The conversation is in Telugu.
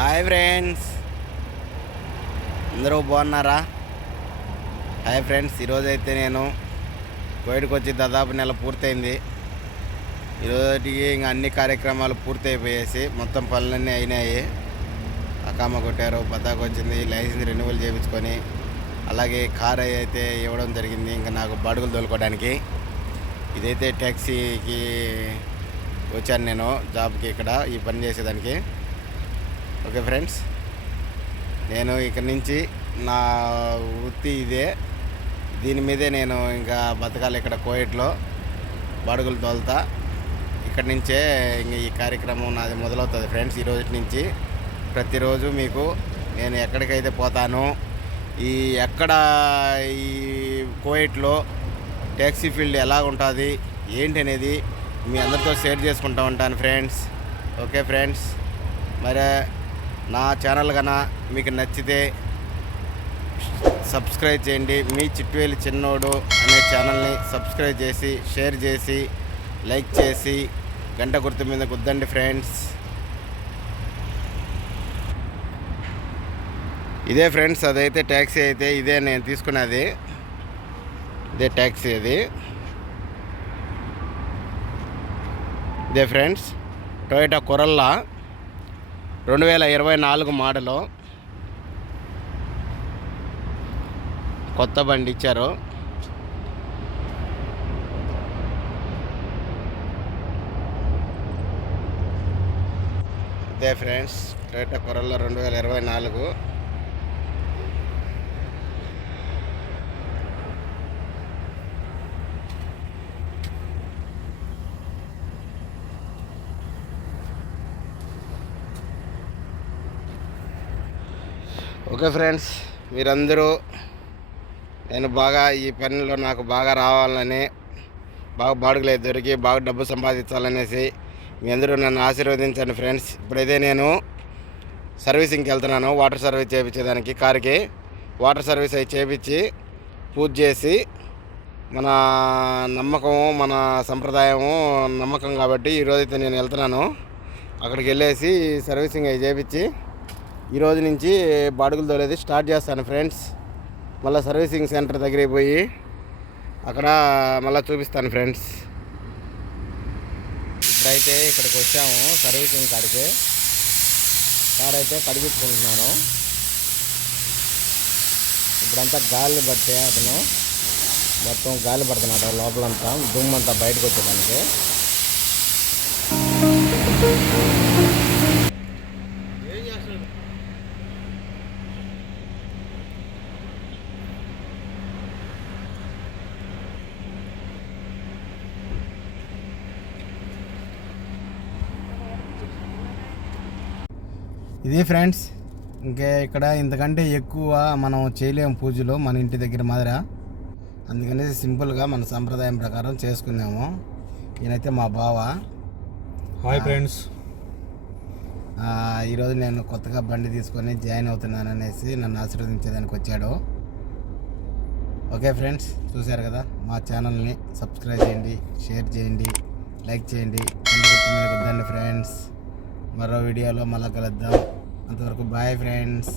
హాయ్ ఫ్రెండ్స్ అందరూ బాగున్నారా? హాయ్ ఫ్రెండ్స్ ఈరోజు అయితే నేను కోవిడ్కి వచ్చి దాదాపు నెల పూర్తయింది. ఈరోజుకి ఇంకా అన్ని కార్యక్రమాలు పూర్తి అయిపోయేసి మొత్తం పనులన్నీ అయినాయి. అకామ కొట్టారు పతాకు వచ్చింది లైసెన్స్ రెన్యువల్ చేయించుకొని అలాగే కార్ అయితే ఇవ్వడం జరిగింది ఇంకా నాకు బడుగులు తోలుకోవడానికి. ఇదైతే ట్యాక్సీకి వచ్చాను నేను జాబ్కి ఇక్కడ ఈ పని చేసేదానికి. Okay friends. నేను ఇక్కడి నుంచి నా వృత్తి ఇదే. దీని మీదే నేను ఇంకా బతకాలి ఇక్కడ కోయట్లో. బడుగులు తోలుతా. ఇక్కడి నుంచే ఇంక ఈ కార్యక్రమం నాది మొదలవుతుంది ఫ్రెండ్స్ ఈరోజు నుంచి. ప్రతిరోజు మీకు నేను ఎక్కడికైతే పోతానో ఈ ఎక్కడ ఈ కోయట్లో ట్యాక్సీ ఫీల్డ్ ఎలా ఉంటుంది ఏంటి అనేది మీ అందరితో షేర్ చేసుకుంటూ ఉంటాను ఫ్రెండ్స్. Okay friends. మరి నా ఛానల్ కన్నా మీకు నచ్చితే సబ్స్క్రైబ్ చేయండి. మీ చిట్టువేలి చిన్నోడు అనే ఛానల్ని సబ్స్క్రైబ్ చేసి షేర్ చేసి లైక్ చేసి గంట గుర్తు మీద గుద్దండి ఫ్రెండ్స్ ఇదే ఫ్రెండ్స్ అదైతే ట్యాక్సీ అయితే ఇదే నేను తీసుకున్నది. ఇదే ట్యాక్సీ అది. ఇదే ఫ్రెండ్స్ టొయోటా కొరల్లా రెండు వేల ఇరవై నాలుగు మోడలు కొత్త బండి ఇచ్చారు. ఇదే ఫ్రెండ్స్ టొయోటా కొరల్లో రెండు వేల ఇరవై నాలుగు. ఓకే ఫ్రెండ్స్ మీరందరూ నేను బాగా ఈ పనిలో నాకు బాగా రావాలని బాగా బాడుగులే దొరికి బాగా డబ్బు సంపాదించాలనేసి మీ అందరూ నన్ను ఆశీర్వదించండి ఫ్రెండ్స్. ఇప్పుడైతే నేను సర్వీసింగ్కి వెళ్తున్నాను. వాటర్ సర్వీస్ చేయించేదానికి కార్కి వాటర్ సర్వీస్ అవి చేయించి పూజ చేసి మన నమ్మకము మన సంప్రదాయము నమ్మకం కాబట్టి ఈరోజైతే నేను వెళ్తున్నాను. అక్కడికి వెళ్ళేసి సర్వీసింగ్ అవి చేయించి ఈ రోజు నుంచి బాడుగులు తోలేది స్టార్ట్ చేస్తాను ఫ్రెండ్స్. మళ్ళీ సర్వీసింగ్ సెంటర్ దగ్గరికి పోయి అక్కడ మళ్ళీ చూపిస్తాను ఫ్రెండ్స్. ఇప్పుడైతే ఇక్కడికి వచ్చాము సర్వీసింగ్ కాడికి. కార్ అయితే కడిగించుకుంటున్నాను ఇప్పుడంతా గాలి పట్టే అతను. మొత్తం గాలి పడుతున్నాడు లోపలంతా. దుమ్మంతా బయటకు వచ్చేదానికి. ఇది ఫ్రెండ్స్ ఇంకా ఇక్కడ ఇంతకంటే ఎక్కువ మనం చేయలేము పూజలు మన ఇంటి దగ్గర మాదిర. అందుకని సింపుల్గా మన సంప్రదాయం ప్రకారం చేసుకున్నాము ఈయనైతే మా బావ. Hi friends. ఈరోజు నేను కొత్తగా బండి తీసుకొని జాయిన్ అవుతున్నాను అనేసి నన్ను ఆశీర్వదించేదానికి వచ్చాడు. ఓకే ఫ్రెండ్స్ చూశారు కదా? మా ఛానల్ని సబ్స్క్రైబ్ చేయండి షేర్ చేయండి లైక్ చేయండి. వద్దండి ఫ్రెండ్స్. మరో వీడియోలో మళ్ళీ కలుద్దాం. అంతవరకు బాయ్ ఫ్రెండ్స్